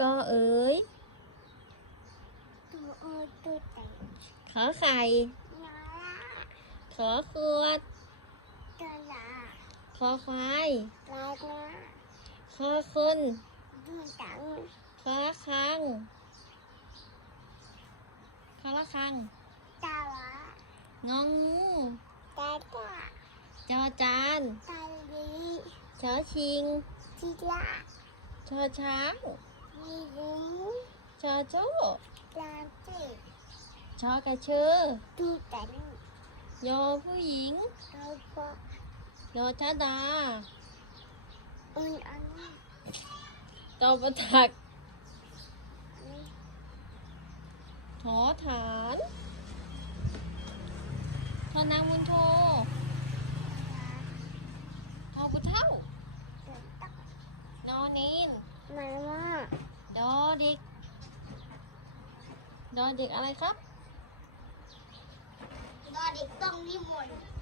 ก็เอ๋ยตัวโอตัวเตะขอไข่ยาละขอขวดตัวละขอควายปลาละขอคนดูตังขอละคังขอละคังตาละงองูตาตัวจอจานตาลีชอชิงทีละชอช้างมีลิง ชอโจ้ปลาเตะชอกระเชือดูตังยอผู้หญิงตัวปอยอชะดาอุ่นอันนี้ตอประถักนี่หอฐานทอนางมุนโททอบุเท่าตัวตักนอนีน มาว่าดอเด็ก ดอเด็กอะไรครับรอเด็กต้องนิมนต์